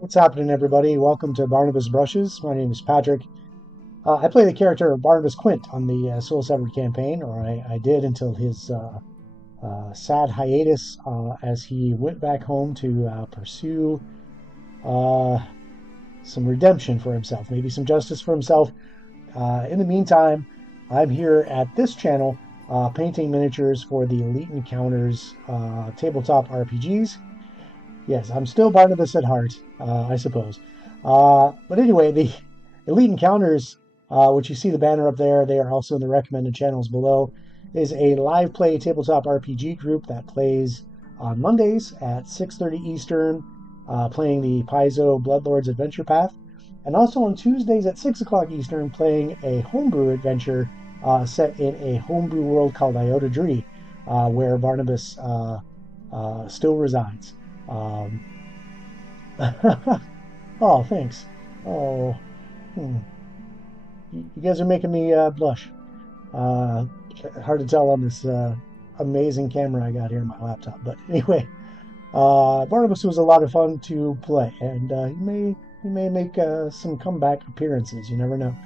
What's happening, everybody? Welcome to Barnabas Brushes. My name is Patrick. I play the character of Barnabas Quint on the Soul Severed campaign, or I did until his sad hiatus as he went back home to pursue uh, some redemption for himself, maybe some justice for himself. In the meantime, I'm here at this channel painting miniatures for the Elite Encounters tabletop RPGs. Yes, I'm still Barnabas at heart, I suppose. But anyway, the Elite Encounters, which you see the banner up there, they are also in the recommended channels below, is a live play tabletop RPG group that plays on Mondays at 6:30 Eastern, playing the Paizo Bloodlords Adventure Path, and also on Tuesdays at 6 o'clock Eastern, playing a homebrew adventure set in a homebrew world called Iota Dree, where Barnabas still resides. Um, oh, thanks. Oh, hmm. You guys are making me blush. Uh, Hard to tell on this amazing camera I got here in my laptop. But anyway, Barnabas was a lot of fun to play, and he may make some comeback appearances. You never know.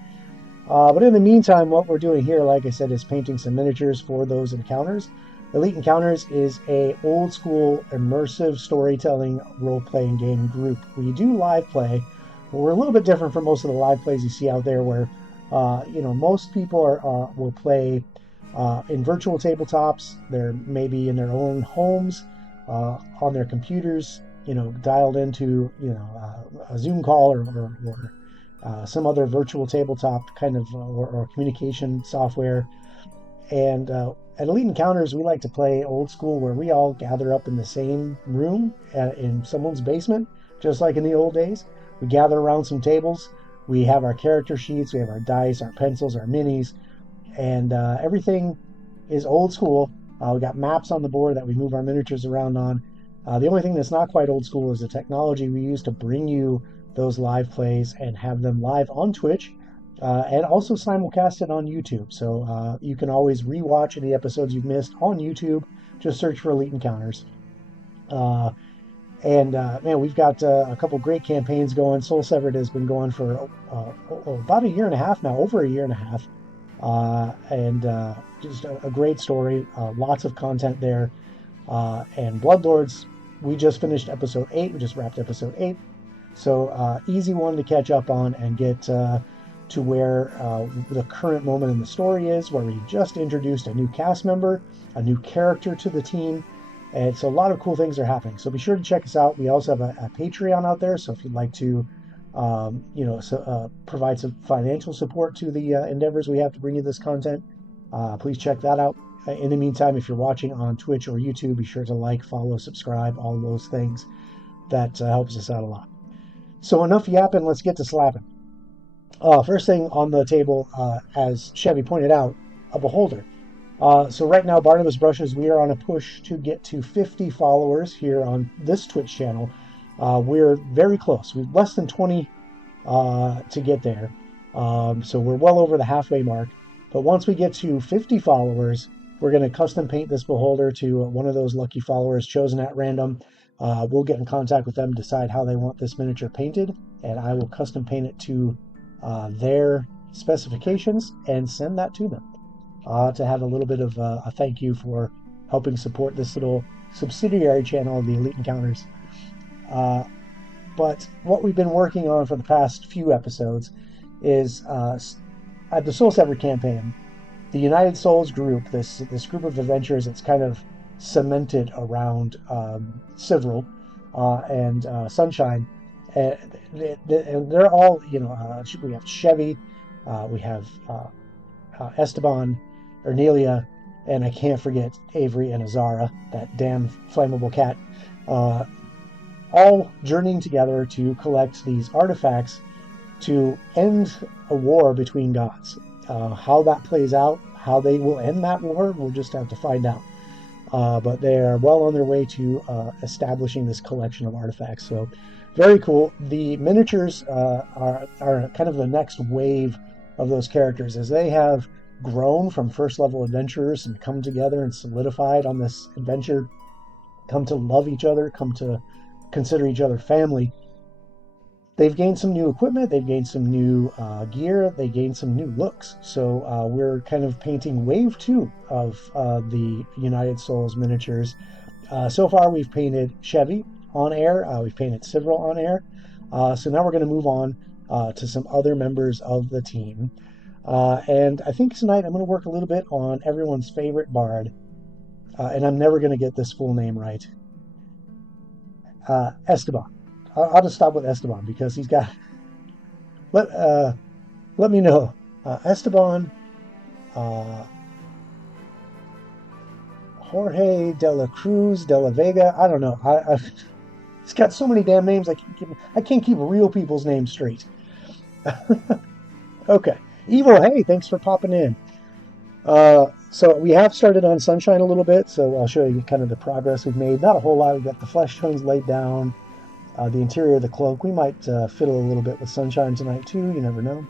But in the meantime, what we're doing here, like I said, is painting some miniatures for those encounters. Elite Encounters is a old school immersive storytelling role-playing game group. We do live play, but we're a little bit different from most of the live plays you see out there, where most people will play in virtual tabletops. They're maybe in their own homes, on their computers, dialed into a Zoom call or some other virtual tabletop kind of or communication software. And at Elite Encounters, we like to play old school, where we all gather up in the same room in someone's basement, just like in the old days. We gather around some tables. We have our character sheets, we have our dice, our pencils, our minis, and everything is old school. We got maps on the board that we move our miniatures around on. The only thing that's not quite old school is the technology we use to bring you those live plays and have them live on Twitch, and also simulcasted on YouTube. So you can always rewatch any episodes you've missed on YouTube. Just search for Elite Encounters. Uh, and Man, we've got a couple great campaigns going. Soul Severed has been going for about a year and a half now, over a year and a half. And Just a great story, lots of content there. And Bloodlords, we just finished episode 8. We just wrapped episode 8. So easy one to catch up on and get to where the current moment in the story is, where we just introduced a new cast member, a new character to the team, and so a lot of cool things are happening. So be sure to check us out. We also have a Patreon out there, so if you'd like to provide some financial support to the endeavors we have to bring you this content, please check that out. In the meantime, if you're watching on Twitch or YouTube, be sure to like, follow, subscribe, all those things. That helps us out a lot. So enough yapping, let's get to slapping. First thing on the table, as Chevy pointed out, a beholder. So right now, Barnabas Brushes, we are on a push to get to 50 followers here on this Twitch channel. We're very close. We've less than 20 to get there. So we're well over the halfway mark. But once we get to 50 followers, we're going to custom paint this beholder to one of those lucky followers chosen at random. We'll get in contact with them, decide how they want this miniature painted, and I will custom paint it to their specifications and send that to them to have a little bit of a thank you for helping support this little subsidiary channel of the Elite Encounters. But what we've been working on for the past few episodes is at the Soul Severed campaign, the United Souls group, this group of adventurers that's kind of cemented around Civil and Sunshine. And they're all, we have Chevy, we have Esteban, Ernelia, and I can't forget Avery and Azara, that damn flammable cat, all journeying together to collect these artifacts to end a war between gods. How that plays out, how they will end that war, we'll just have to find out. But they are well on their way to establishing this collection of artifacts. So very cool. The miniatures are kind of the next wave of those characters, as they have grown from first level adventurers and come together and solidified on this adventure, come to love each other, come to consider each other family. they've gained some new equipment, they've gained some new gear, they gained some new looks. So we're kind of painting wave two of the United Souls miniatures. So far, we've painted Chevy on air, we've painted Civil on air. So now we're going to move on to some other members of the team. And I think tonight I'm going to work a little bit on everyone's favorite bard. And I'm never going to get this full name right. Esteban. I'll just stop with Esteban because he's got. Let let me know. Esteban, uh, Jorge de la Cruz de la Vega. I don't know. It's got so many damn names. I can't keep real people's names straight. Okay, Evil. Hey, thanks for popping in. So we have started on Sunshine a little bit. So I'll show you kind of the progress we've made. Not a whole lot. We've got the flesh tones laid down. The interior of the cloak. We might fiddle a little bit with Sunshine tonight too. You never know.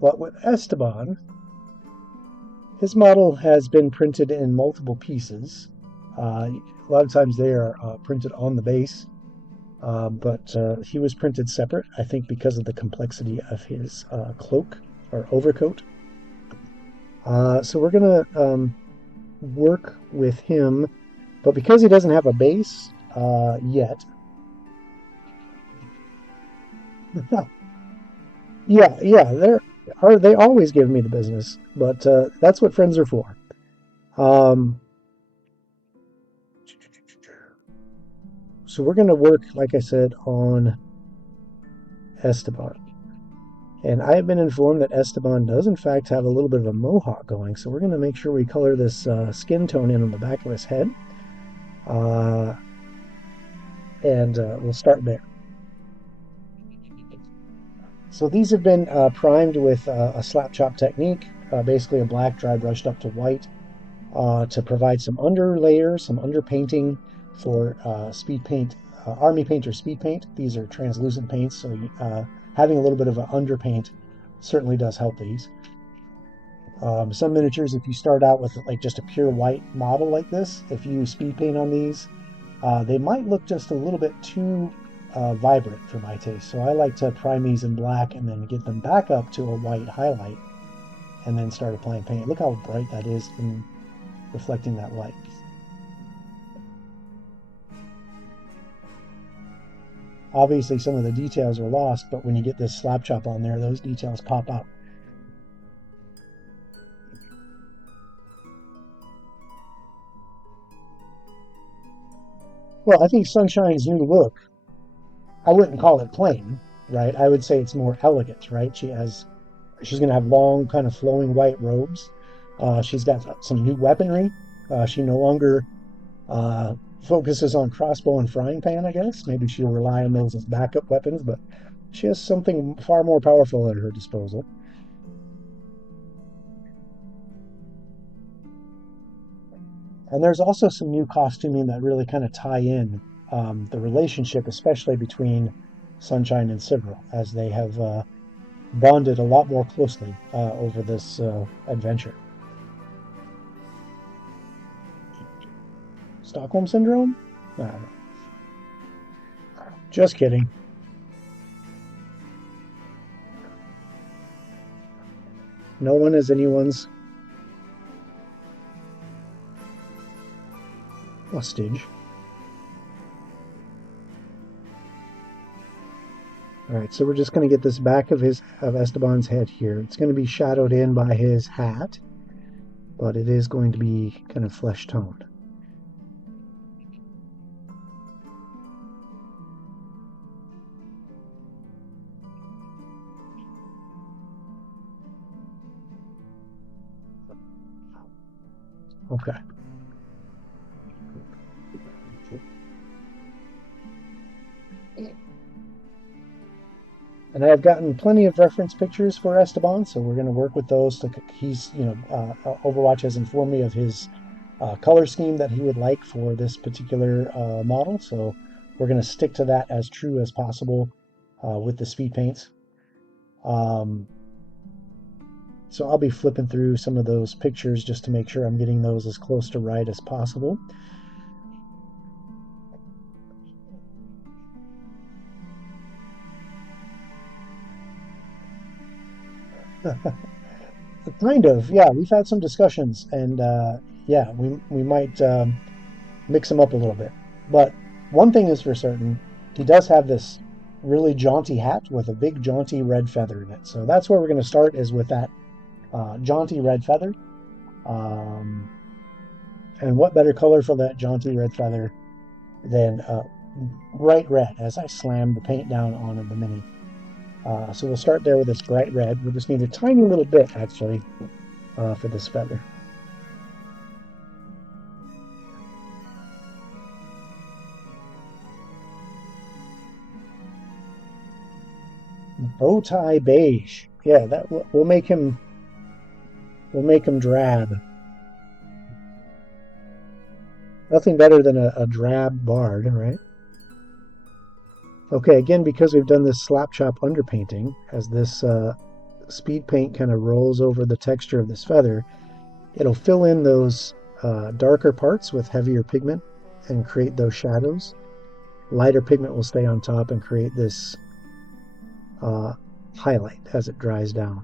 But with Esteban, his model has been printed in multiple pieces. A lot of times they are printed on the base, but he was printed separate, I think because of the complexity of his cloak or overcoat. So we're going to work with him, but because he doesn't have a base yet. Yeah, they always give me the business, but that's what friends are for. Um, so we're going to work, like I said, on Esteban. And I have been informed that Esteban does, in fact, have a little bit of a mohawk going. So we're going to make sure we color this skin tone in on the back of his head. And we'll start there. So these have been primed with a slap chop technique, basically a black dry brushed up to white, to provide some underlayer, some underpainting for speed paint, army paint or speed paint. These are translucent paints, so having a little bit of an underpaint certainly does help these. Some miniatures, if you start out with like just a pure white model like this, if you speed paint on these, they might look just a little bit too vibrant for my taste. So I like to prime these in black and then get them back up to a white highlight and then start applying paint. Look how bright that is in reflecting that light. Obviously some of the details are lost, but when you get this slap chop on there, those details pop out. Well, I think Sunshine's new look, I wouldn't call it plain, right? I would say it's more elegant, right? She's going to have long, kind of flowing white robes. She's got some new weaponry. She no longer focuses on crossbow and frying pan, I guess. Maybe she'll rely on those as backup weapons, but she has something far more powerful at her disposal. And there's also some new costuming that really kind of tie in the relationship, especially between Sunshine and Cyril, as they have bonded a lot more closely over this adventure. Stockholm Syndrome? I don't know. Just kidding. No one is anyone's hostage. All right, so we're just going to get this back of Esteban's head here. It's going to be shadowed in by his hat, but it is going to be kind of flesh toned. Okay. And I've gotten plenty of reference pictures for Esteban, so we're going to work with those. Overwatch has informed me of his color scheme that he would like for this particular model, so we're going to stick to that as true as possible with the speed paints. So I'll be flipping through some of those pictures just to make sure I'm getting those as close to right as possible. Kind of, yeah. We've had some discussions, and yeah, we might mix them up a little bit. But one thing is for certain, he does have this really jaunty hat with a big jaunty red feather in it. So that's where we're going to start, is with that jaunty red feather. Um, and what better color for that jaunty red feather than bright red, as I slam the paint down on the mini. So we'll start there with this bright red. We'll just need a tiny little bit, actually, for this feather. Bow tie beige. Yeah, that we'll make him drab. Nothing better than a drab bard, right? Okay, again, because we've done this slap chop underpainting, as this speed paint kind of rolls over the texture of this feather, it'll fill in those darker parts with heavier pigment and create those shadows. Lighter pigment will stay on top and create this highlight as it dries down.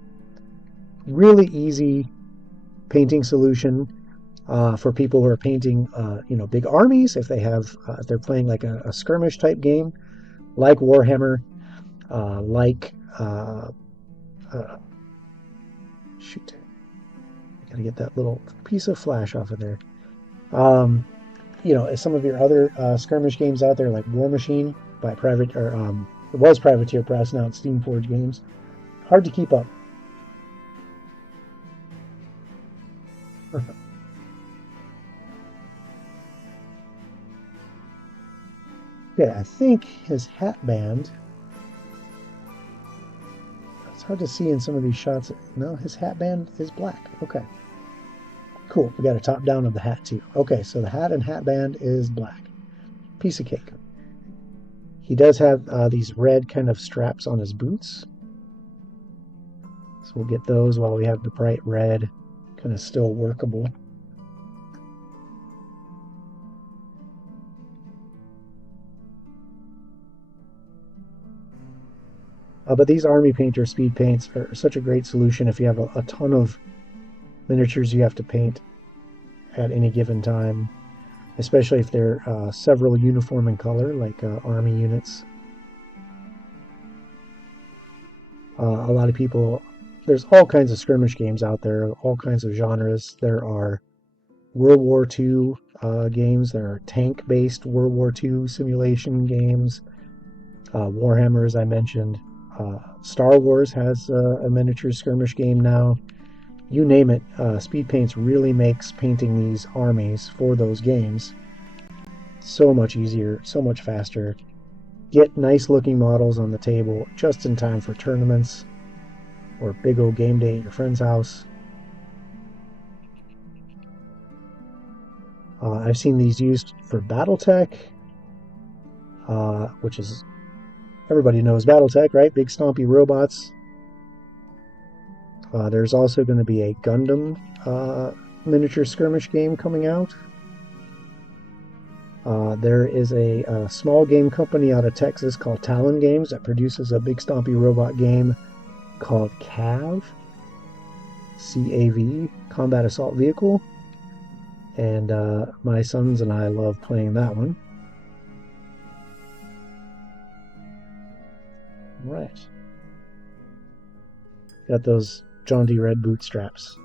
Really easy painting solution for people who are painting, big armies. If they're playing like a skirmish type game, like Warhammer, like shoot, I gotta get that little piece of flash off of there. Um, some of your other skirmish games out there, like War Machine by Private, or it was Privateer Press, now it's Steamforge Games. Hard to keep up. Okay, I think his hat band. It's hard to see in some of these shots. No, his hat band is black. Okay, cool. We got a top down of the hat too. Okay, so the hat and hat band is black. Piece of cake. He does have these red kind of straps on his boots. So we'll get those while we have the bright red kind of still workable. But these Army Painter speed paints are such a great solution if you have a ton of miniatures you have to paint at any given time, especially if they're several uniform in color, like Army units. A lot of people, there's all kinds of skirmish games out there, all kinds of genres. There are World War II games, there are tank-based World War II simulation games, Warhammer, as I mentioned. Star Wars has a miniature skirmish game now. You name it, Speed Paints really makes painting these armies for those games so much easier, so much faster. Get nice looking models on the table just in time for tournaments or big old game day at your friend's house. I've seen these used for Battletech, which is, everybody knows Battletech, right? Big stompy robots. There's also going to be a Gundam miniature skirmish game coming out. There is a small game company out of Texas called Talon Games that produces a big stompy robot game called CAV, C-A-V, Combat Assault Vehicle. And my sons and I love playing that one. Right. Got those jaunty red bootstraps.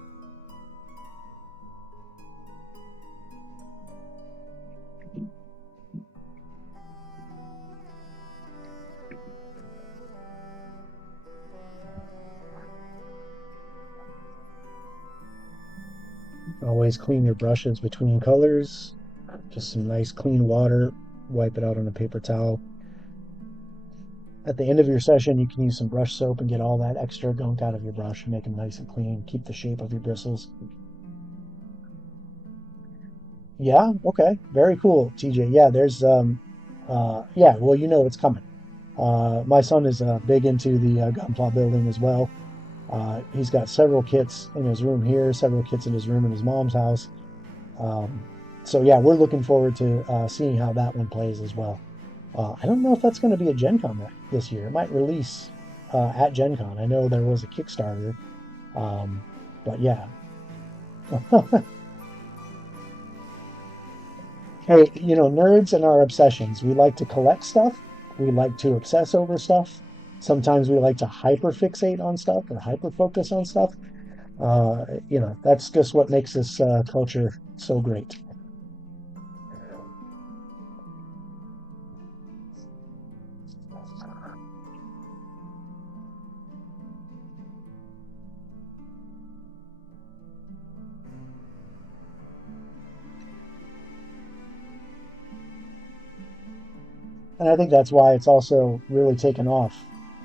Always clean your brushes between colors. Just some nice clean water. Wipe it out on a paper towel. At the end of your session, you can use some brush soap and get all that extra gunk out of your brush and make them nice and clean. Keep the shape of your bristles. Yeah, okay. Very cool, TJ. Yeah, there's yeah, well, you know it's coming. My son is big into the gunpla building as well. He's got several kits in his room here, several kits in his room in his mom's house. Um, so yeah, we're looking forward to seeing how that one plays as well. I don't know if that's going to be a Gen Con this year. It might release at Gen Con. I know there was a Kickstarter, um, but yeah. Hey, nerds and our obsessions. We like to collect stuff. We like to obsess over stuff. Sometimes we like to hyperfixate on stuff or hyperfocus on stuff. That's just what makes this culture so great. And I think that's why it's also really taken off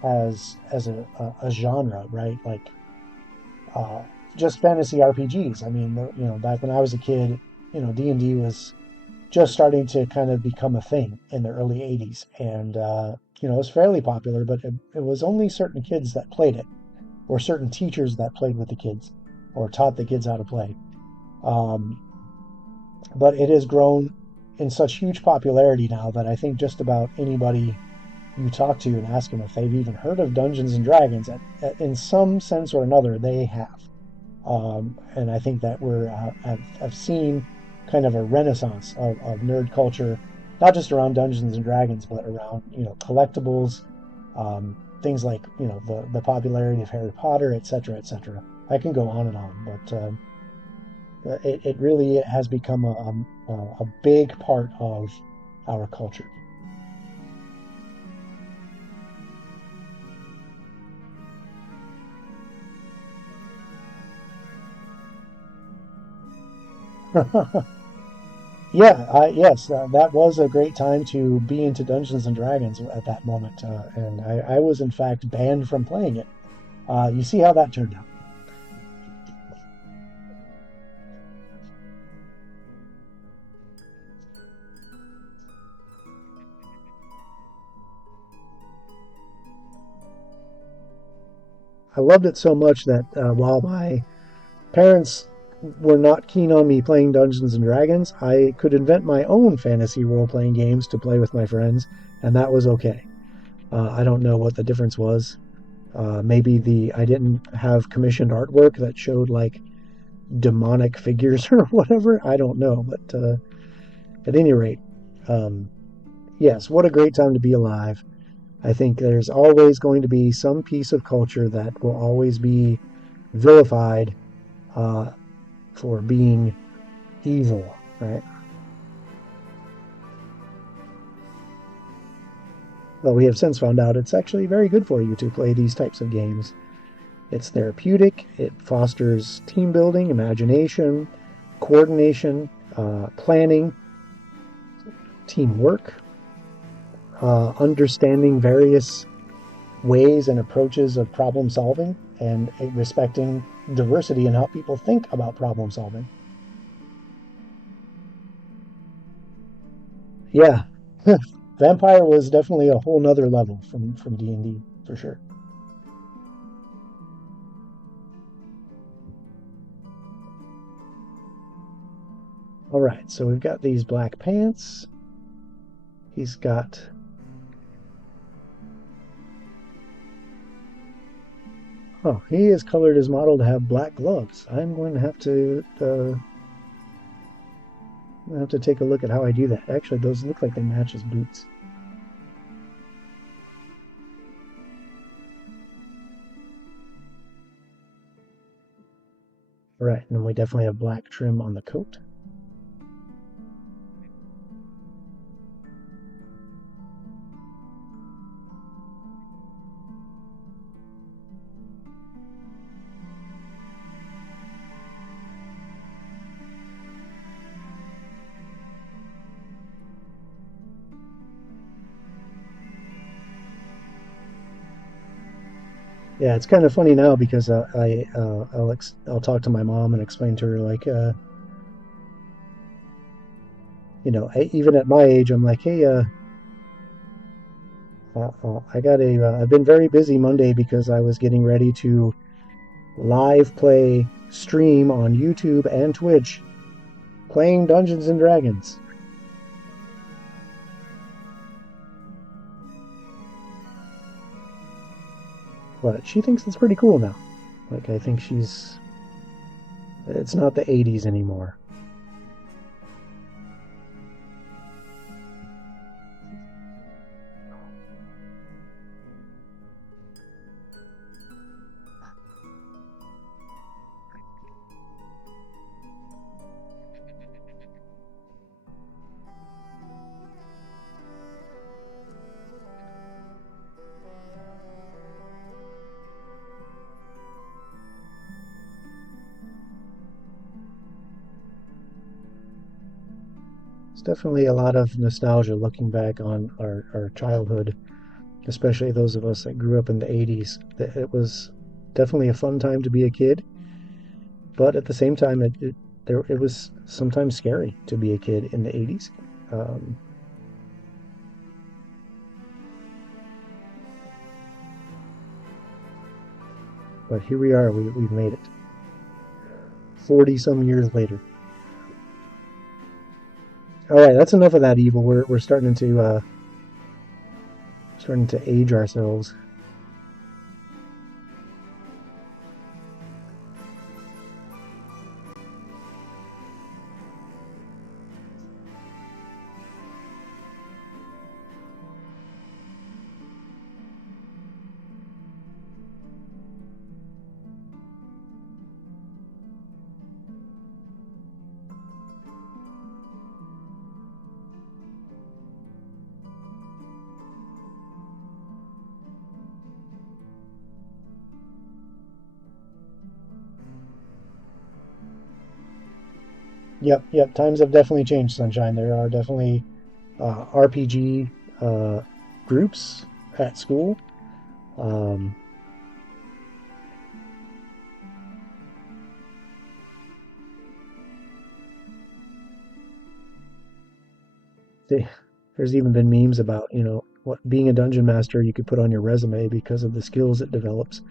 as a genre, right? Like uh, just fantasy RPGs. I mean, back when I was a kid, D&D was just starting to kind of become a thing in the early 80s. And, it was fairly popular, but it was only certain kids that played it, or certain teachers that played with the kids, or taught the kids how to play. Um, but it has grown in such huge popularity now that I think just about anybody you talk to and ask them if they've even heard of Dungeons and Dragons, in some sense or another, they have. And I think that I've seen kind of a renaissance of nerd culture, not just around Dungeons and Dragons, but around collectibles, things like the popularity of Harry Potter, etc., etc. I can go on and on, but it really has become a big part of our culture. Yeah, yes, that was a great time to be into Dungeons and Dragons at that moment, and I was in fact banned from playing it. You see how that turned out. I loved it so much that while my parents were not keen on me playing Dungeons and Dragons, I could invent my own fantasy role playing games to play with my friends, and that was okay. I don't know what the difference was. Maybe the I didn't have commissioned artwork that showed like demonic figures or whatever. I don't know, but at any rate, um, yes, what a great time to be alive. I think there's always going to be some piece of culture that will always be vilified uh, for being evil, right? Well, we have since found out it's actually very good for you to play these types of games. It's therapeutic, it fosters team building, imagination, coordination, planning, teamwork, understanding various ways and approaches of problem solving, and respecting diversity in how people think about problem solving. Yeah, Vampire was definitely a whole nother level from D&D for sure. All right, so we've got these black pants. He's got. Oh, he has colored his model to have black gloves. I'm going to have to take a look at how I do that. Actually, those look like they match his boots. All right, and then we definitely have black trim on the coat. Yeah, it's kind of funny now because I'll talk to my mom and explain to her like even at my age I'm like, hey, I've been very busy Monday because I was getting ready to live play stream on YouTube and Twitch playing Dungeons and Dragons. But she thinks it's pretty cool now. Like, I think it's not the 80s anymore. It's definitely a lot of nostalgia looking back on our childhood, especially those of us that grew up in the 80s. It was definitely a fun time to be a kid, but at the same time, it was sometimes scary to be a kid in the 80s. Um, but here we are, we've made it 40 some years later. All right, that's enough of that evil. We're starting to age ourselves. Yep, yep. Times have definitely changed, Sunshine. There are definitely RPG groups at school. Um, they, there's even been memes about, what being a dungeon master you could put on your resume because of the skills it develops.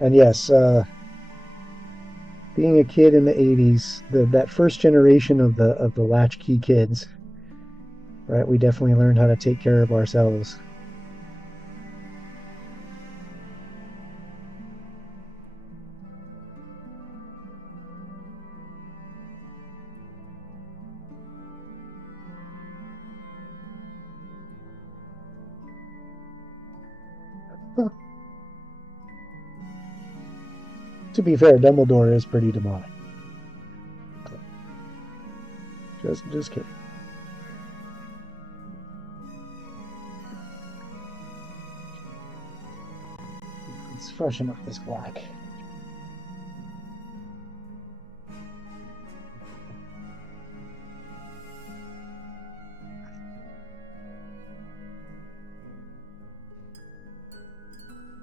And yes, being a kid in the 80s, that first generation of the latchkey kids, right? We definitely learned how to take care of ourselves. Huh. To be fair, Dumbledore is pretty demonic. Just kidding. Let's freshen up this black.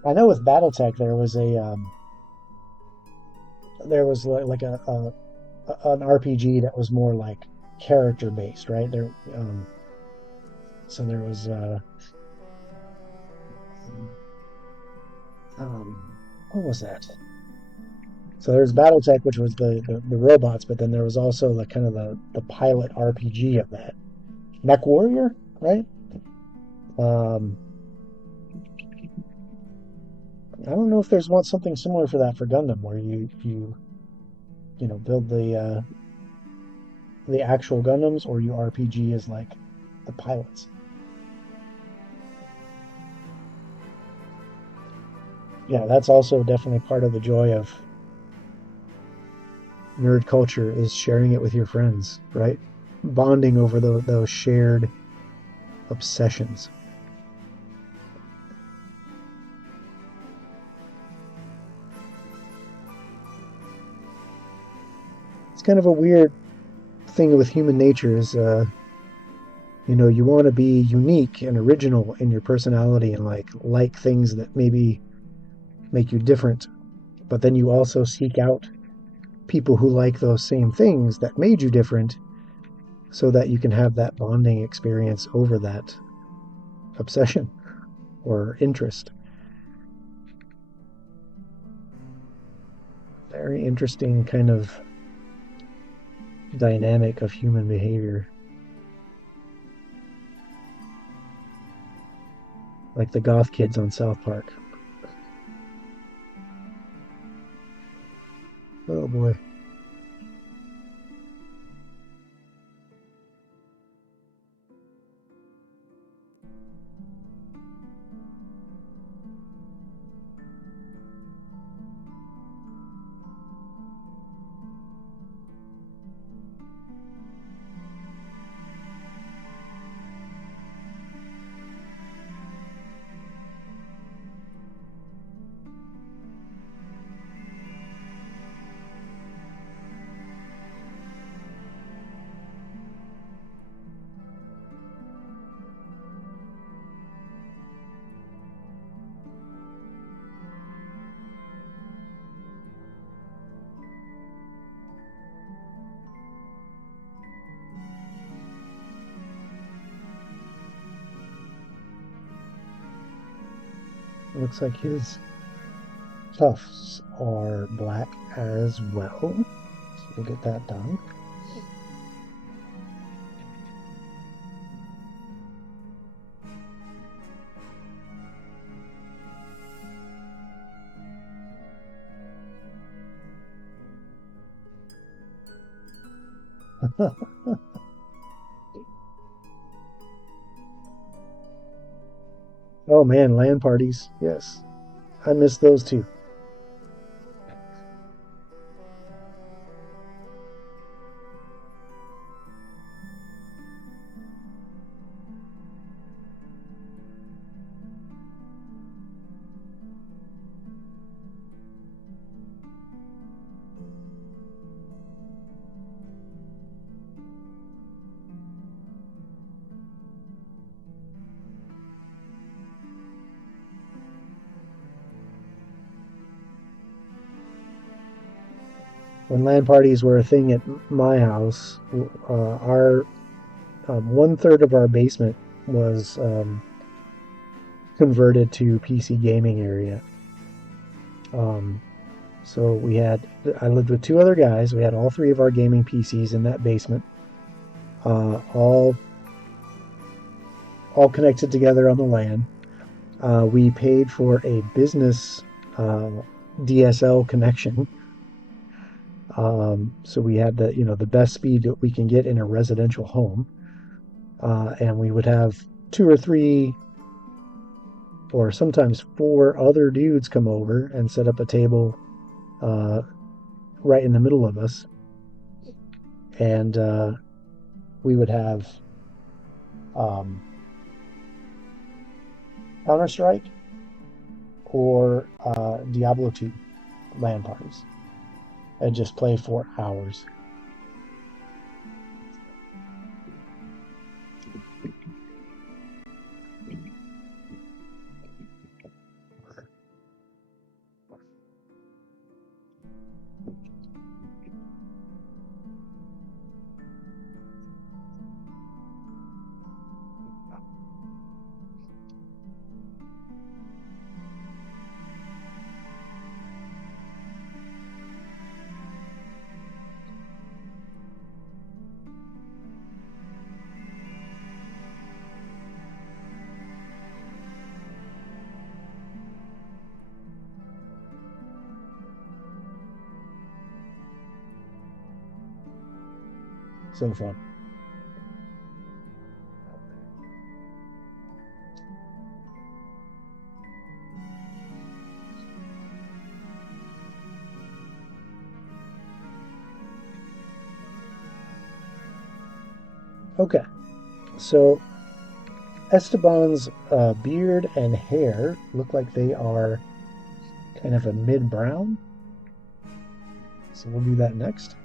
I know with BattleTech there was like an RPG that was more like character based, right? So there was what was that? So there's BattleTech, which was the robots, but then there was also the kind of the pilot RPG of that. Mech Warrior, right? Um, I don't know if there's something similar for that for Gundam, where you build the actual Gundams, or you RPG as like the pilots. Yeah, that's also definitely part of the joy of nerd culture is sharing it with your friends, right? Bonding over those shared obsessions. It's kind of a weird thing with human nature is, you want to be unique and original in your personality and like things that maybe make you different, but then you also seek out people who like those same things that made you different so that you can have that bonding experience over that obsession or interest. Very interesting kind of dynamic of human behavior. Like the goth kids on South Park. Oh boy. Looks like his tufts are black as well. So we'll get that done. Oh man, LAN parties. Yes. I miss those too. When LAN parties were a thing at my house, our 1/3 of our basement was converted to PC gaming area. Um, so I lived with two other guys. We had all three of our gaming PCs in that basement, uh, all all connected together on the LAN. We paid for a business uh, DSL connection, so we had the best speed that we can get in a residential home, and we would have two or three or sometimes four other dudes come over and set up a table uh, right in the middle of us, and we would have um, Counter Strike or Diablo 2 LAN parties and just play for hours. So fun. Okay, so Esteban's beard and hair look like they are kind of a mid-brown. So we'll do that next.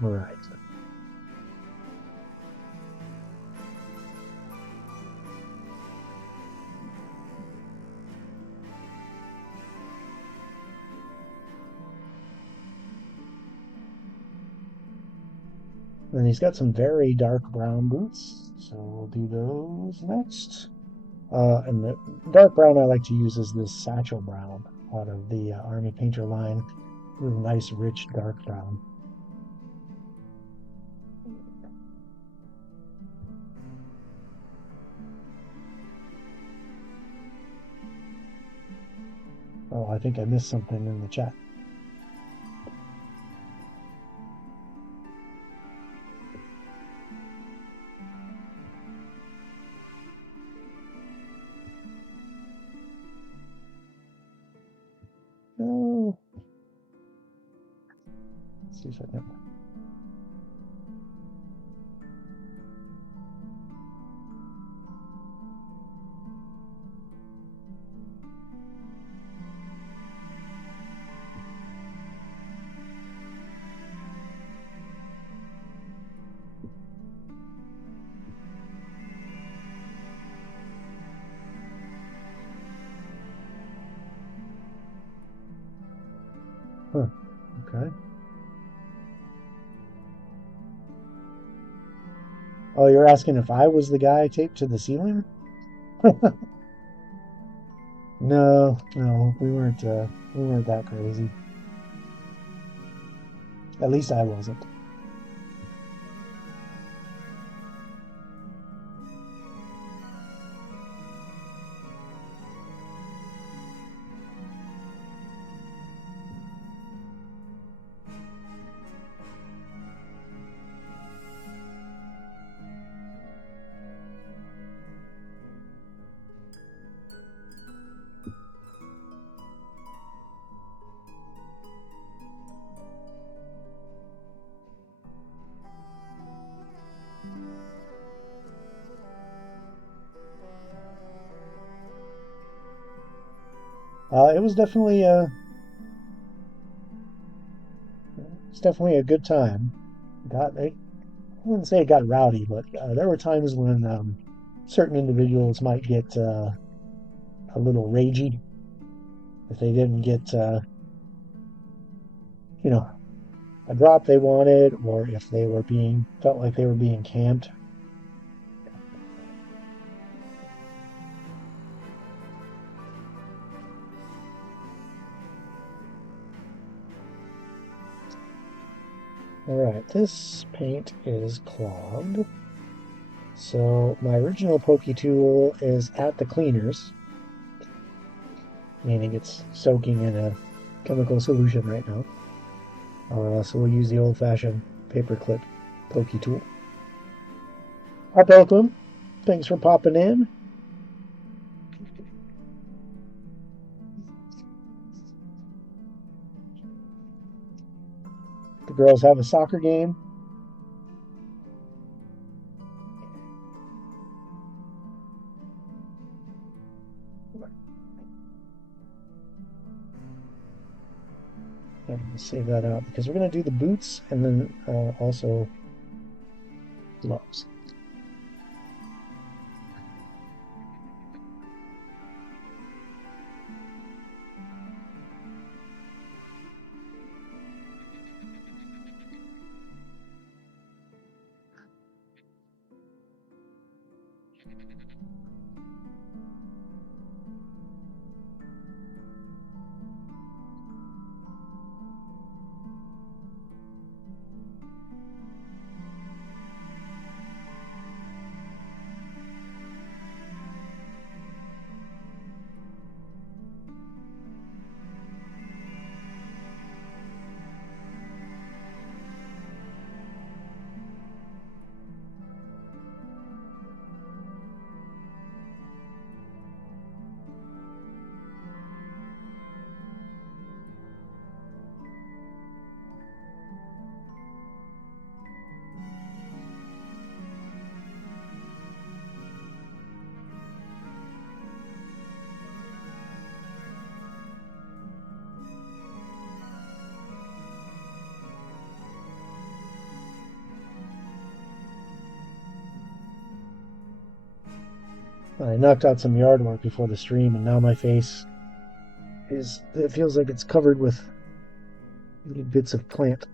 Right. And he's got some very dark brown boots, so we'll do those next. And the dark brown I like to use is this satchel brown out of the Army Painter line. Really nice, rich, dark brown. Oh, I think I missed something in the chat. Oh, let's see if I can. Huh. Okay. Oh, you're asking if I was the guy taped to the ceiling? No, no, we weren't. We weren't that crazy. At least I wasn't. It was definitely it's definitely a good time. I wouldn't say it got rowdy, but there were times when certain individuals might get a little ragey if they didn't get you know a drop they wanted, or if they were being felt like they were being camped. All right, this paint is clogged. So my original pokey tool is at the cleaners, meaning it's soaking in a chemical solution right now. So we'll use the old-fashioned paperclip pokey tool. Hi, Pilgrim. Thanks for popping in. The girls have a soccer game. I'm going to save that out because we're going to do the boots and then also gloves. I knocked out some yard work before the stream, and now my face it feels like it's covered with bits of plant.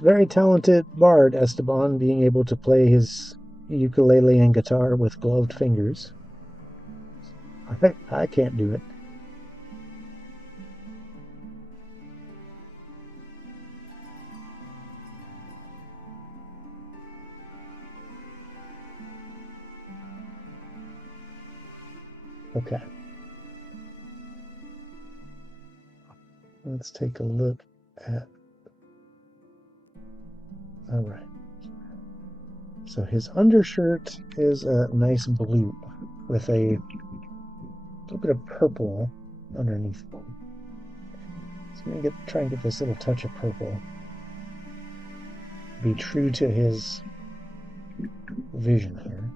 Very talented bard, Esteban, being able to play his ukulele and guitar with gloved fingers. I can't do it. Okay. Let's take a look at... All right. So his undershirt is a nice blue with a little bit of purple underneath. So I'm going to try and get this little touch of purple. Be true to his vision here.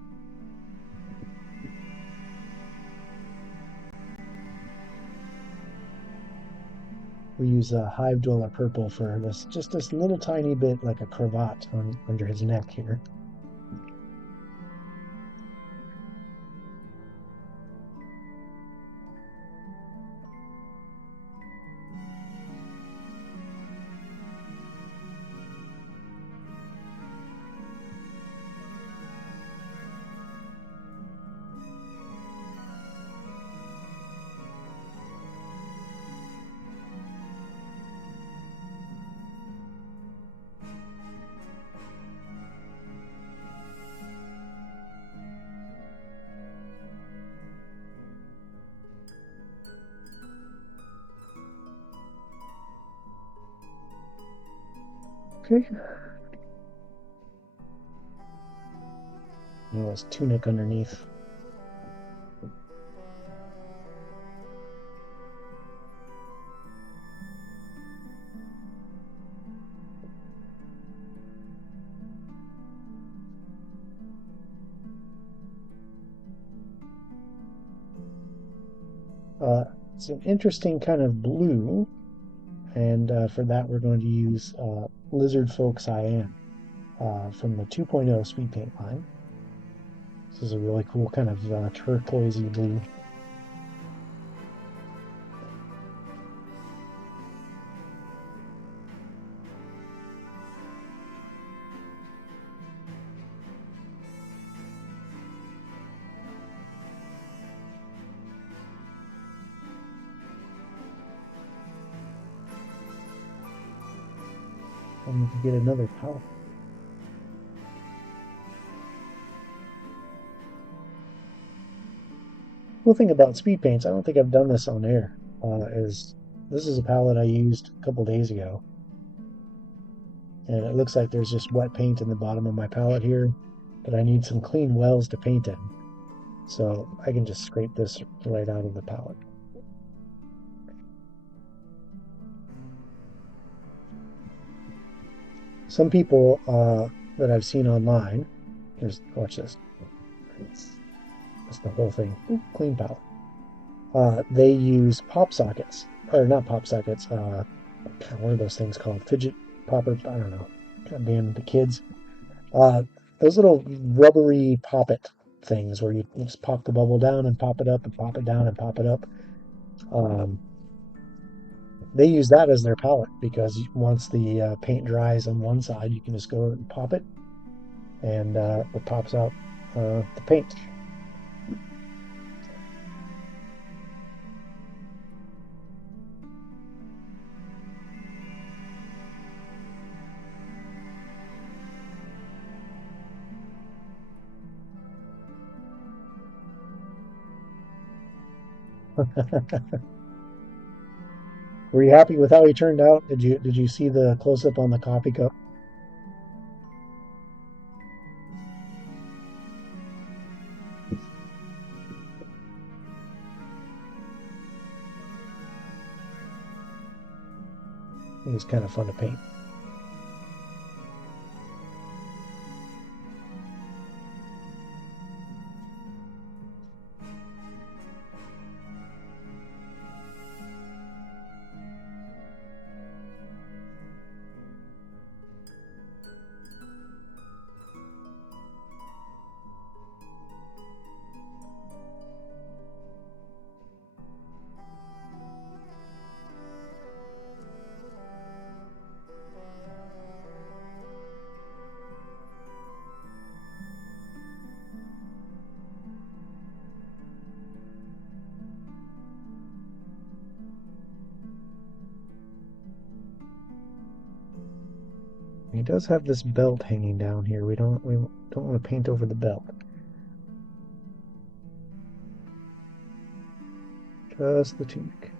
We use a Hive Dweller purple for this, just this little tiny bit like a cravat under his neck here. Okay. Now his tunic underneath. It's an interesting kind of blue, and for that we're going to use Lizard Folk Cyan from the 2.0 Speed Paint line. This is a really cool kind of turquoisey blue. And we can get another palette. Cool thing about speed paints, I don't think I've done this on air, is this is a palette I used a couple days ago. And it looks like there's just wet paint in the bottom of my palette here, but I need some clean wells to paint in. So I can just scrape this right out of the palette. Some people that I've seen online, watch this. That's the whole thing. Ooh, clean palette. they use pop sockets, or not pop sockets. What are those things called? Fidget popper? I don't know. God damn the kids. Uh, those little rubbery poppet things where you just pop the bubble down and pop it up and pop it down and pop it up. Um, they use that as their palette because once the paint dries on one side, you can just go and pop it, and it pops out the paint. Were you happy with how he turned out? Did you see the close up on the coffee cup? It was kind of fun to paint. He does have this belt hanging down here. We don't want to paint over the belt. Just the tunic.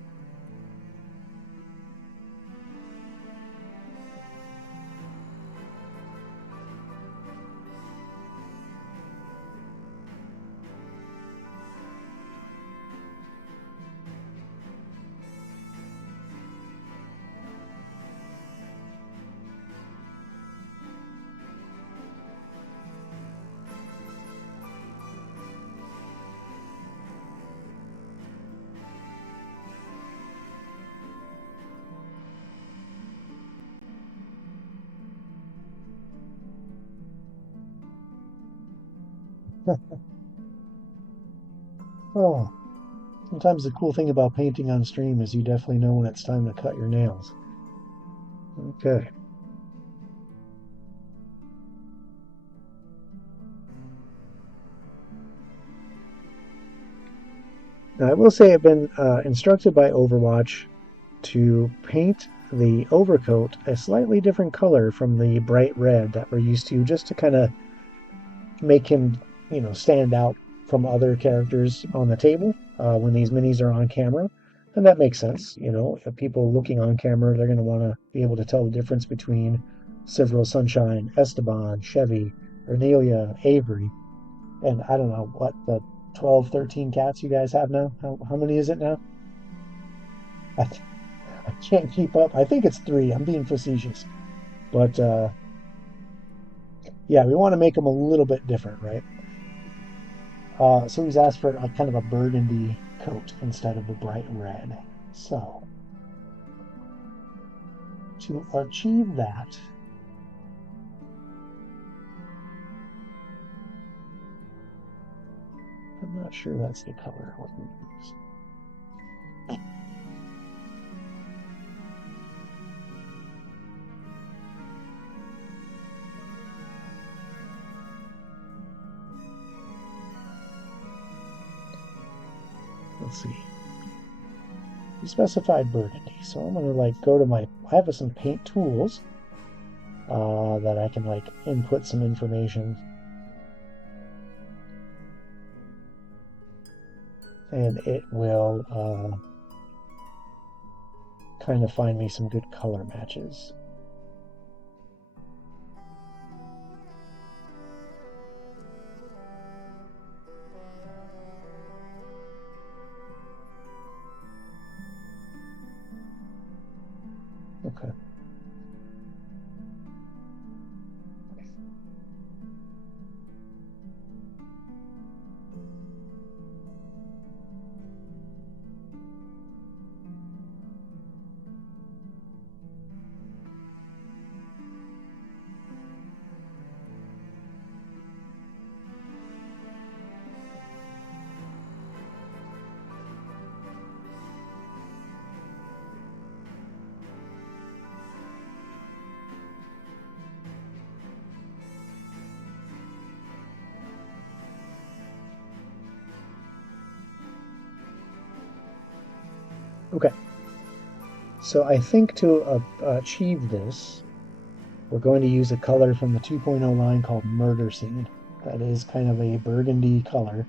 Oh, sometimes the cool thing about painting on stream is you definitely know when it's time to cut your nails. Okay. Now, I will say I've been instructed by Overwatch to paint the overcoat a slightly different color from the bright red that we're used to, just to kind of make him, stand out from other characters on the table when these minis are on camera. And that makes sense. If people looking on camera, they're going to want to be able to tell the difference between Several Sunshine, Esteban, Chevy, Ernelia, Avery, and I don't know what the 12, 13 cats you guys have now. How many is it now? I, I can't keep up. I think it's three. I'm being facetious. But yeah, we want to make them a little bit different, right? So he's asked for a kind of a burgundy coat instead of the bright red. So to achieve that, I'm not sure that's the color I want to use. Let's see. You specified burgundy, so I'm gonna go to I have some paint tools that I can input some information, and it will kind of find me some good color matches. Okay. Okay, so I think to achieve this, we're going to use a color from the 2.0 line called Murder Scene. That is kind of a burgundy color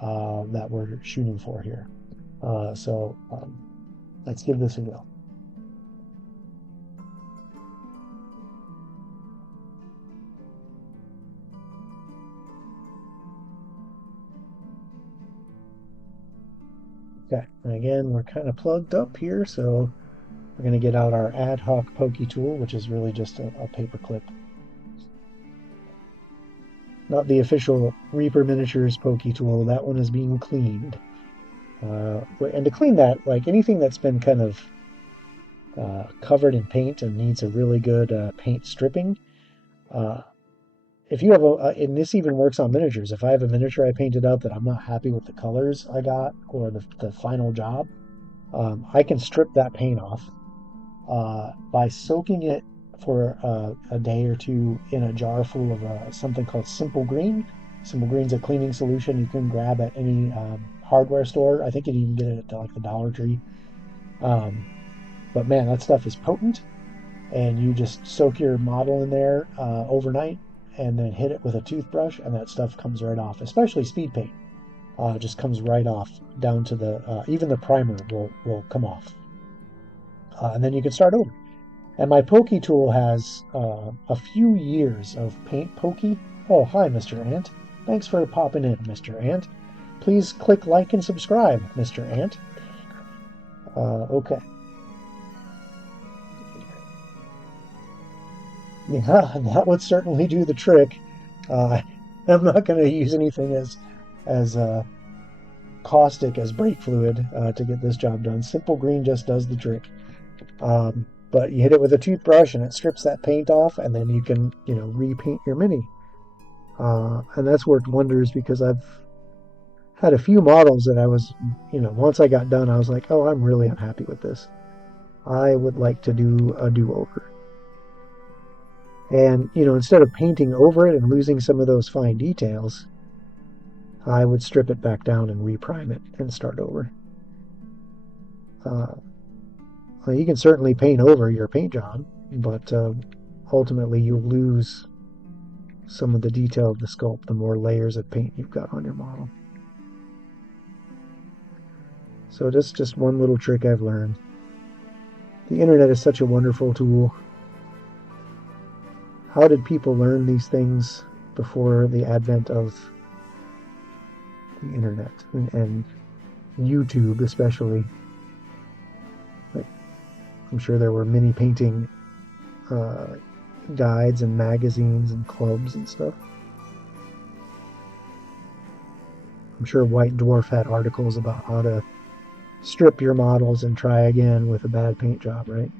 that we're shooting for here. So let's give this a go. Okay, and again, we're kind of plugged up here, so we're going to get out our ad hoc pokey tool, which is really just a paper clip. Not the official Reaper Miniatures pokey tool. That one is being cleaned. And to clean that, like anything that's been kind of covered in paint and needs a really good paint stripping, uh, if you have and this even works on miniatures. If I have a miniature I painted out that I'm not happy with the colors I got or the final job, I can strip that paint off by soaking it for a day or two in a jar full of something called Simple Green. Simple Green's a cleaning solution you can grab at any hardware store. I think you can even get it at like the Dollar Tree. Um, but man, that stuff is potent, and you just soak your model in there overnight, and then hit it with a toothbrush, and that stuff comes right off. Especially speed paint, just comes right off down to the even the primer will come off, and then you can start over. And my pokey tool has a few years of paint pokey. Oh, hi, Mr. Ant. Thanks for popping in, Mr. Ant. Please click like and subscribe, Mr. Ant. Okay. Yeah, that would certainly do the trick. Uh, I'm not going to use anything as caustic as brake fluid to get this job done. Simple Green just does the trick. But you hit it with a toothbrush and it strips that paint off, and then you can, repaint your mini. And that's worked wonders because I've had a few models that I was, once I got done, I was like, oh, I'm really unhappy with this. I would like to do a do-over. And, instead of painting over it and losing some of those fine details, I would strip it back down and reprime it and start over. Well, you can certainly paint over your paint job, but ultimately you'll lose some of the detail of the sculpt the more layers of paint you've got on your model. So that's just one little trick I've learned. The internet is such a wonderful tool. How did people learn these things before the advent of the internet and YouTube especially? Like, I'm sure there were many painting guides and magazines and clubs and stuff. I'm sure White Dwarf had articles about how to strip your models and try again with a bad paint job, right?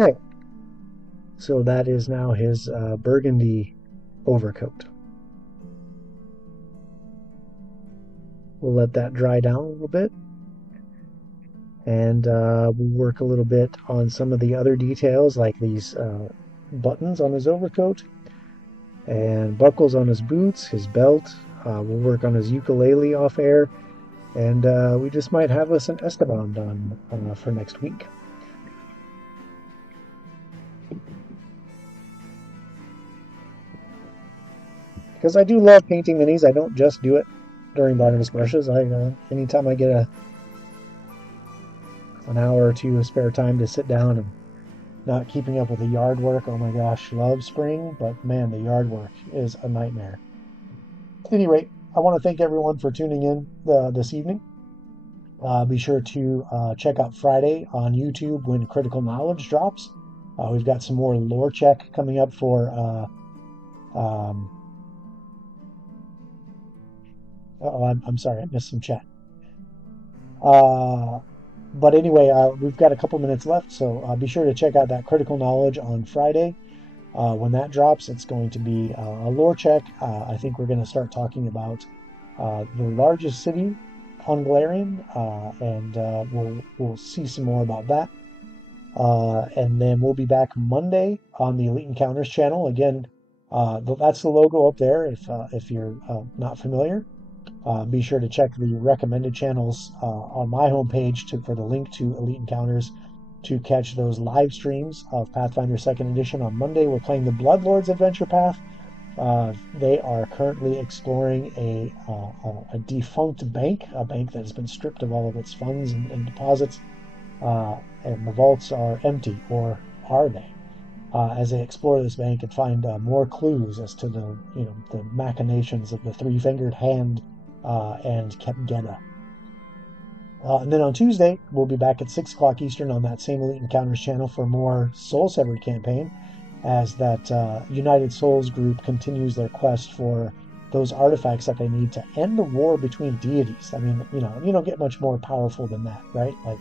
Okay, so that is now his burgundy overcoat. We'll let that dry down a little bit, and we'll work a little bit on some of the other details, like these buttons on his overcoat and buckles on his boots, his belt. We'll work on his ukulele off air, and we just might have us an Esteban done for next week. Because I do love painting minis. I don't just do it during Barnabas brushes. Anytime I get an hour or two of spare time to sit down and not keeping up with the yard work. Oh my gosh, love spring, but man, the yard work is a nightmare. At any rate, I want to thank everyone for tuning in this evening. Be sure to check out Friday on YouTube when Critical Knowledge drops. We've got some more lore check coming up for. I'm sorry, I missed some chat. But anyway, we've got a couple minutes left, so be sure to check out that Critical Knowledge on Friday. When that drops, it's going to be a lore check. I think we're going to start talking about the largest city on Galarian, and we'll see some more about that. And then we'll be back Monday on the Elite Encounters channel. Again, that's the logo up there if you're not familiar. Be sure to check the recommended channels on my homepage for the link to Elite Encounters to catch those live streams of Pathfinder 2nd Edition on Monday. We're playing the Bloodlords Adventure Path. They are currently exploring a defunct bank, a bank that has been stripped of all of its funds and deposits, and the vaults are empty, or are they? As they explore this bank and find more clues as to the machinations of the three-fingered hand and Kepgeda. And then on Tuesday, we'll be back at 6 o'clock Eastern on that same Elite Encounters channel for more Soul Severed campaign, as that United Souls group continues their quest for those artifacts that they need to end the war between deities. I mean, you don't get much more powerful than that, right? Like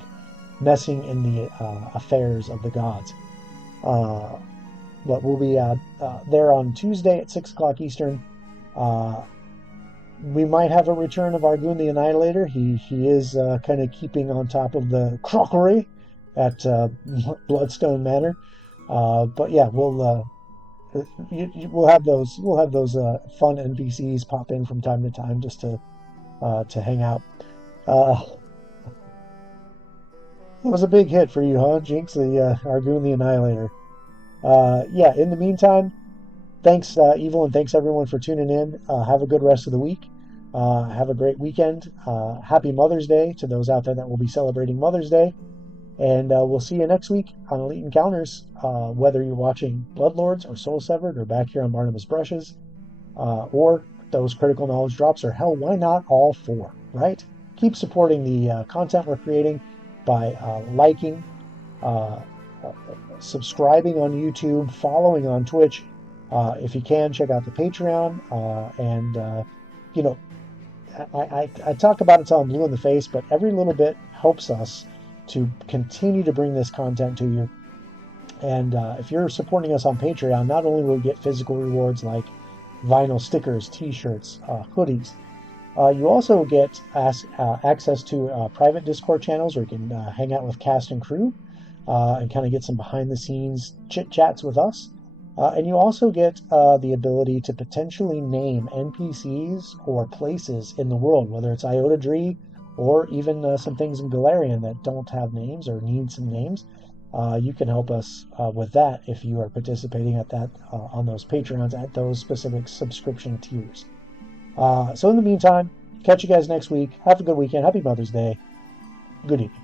messing in the affairs of the gods. But we'll be there on Tuesday at 6 o'clock Eastern. We might have a return of Argun the Annihilator. He is kind of keeping on top of the crockery at Bloodstone Manor. But yeah, we'll have those fun NPCs pop in from time to time just to hang out. It was a big hit for you, huh, Jinx? The Argun the Annihilator. Yeah. In the meantime, thanks, Evil, and thanks everyone for tuning in. Have a good rest of the week. Have a great weekend. Happy Mother's Day to those out there that will be celebrating Mother's Day. And we'll see you next week on Elite Encounters, whether you're watching Bloodlords or Soul Severed or back here on Barnabas Brushes, or those Critical Knowledge drops, or hell, why not all four, right? Keep supporting the content we're creating by liking, subscribing on YouTube, following on Twitch. If you can, check out the Patreon. I talk about it till I'm blue in the face, but every little bit helps us to continue to bring this content to you. And if you're supporting us on Patreon, not only will you get physical rewards like vinyl stickers, t-shirts, hoodies, you also get access to private Discord channels where you can hang out with cast and crew and kind of get some behind-the-scenes chit-chats with us. And you also get the ability to potentially name NPCs or places in the world, whether it's Iota Dree or even some things in Galarian that don't have names or need some names. You can help us with that if you are participating at that on those Patreons at those specific subscription tiers. So in the meantime, catch you guys next week. Have a good weekend. Happy Mother's Day. Good evening.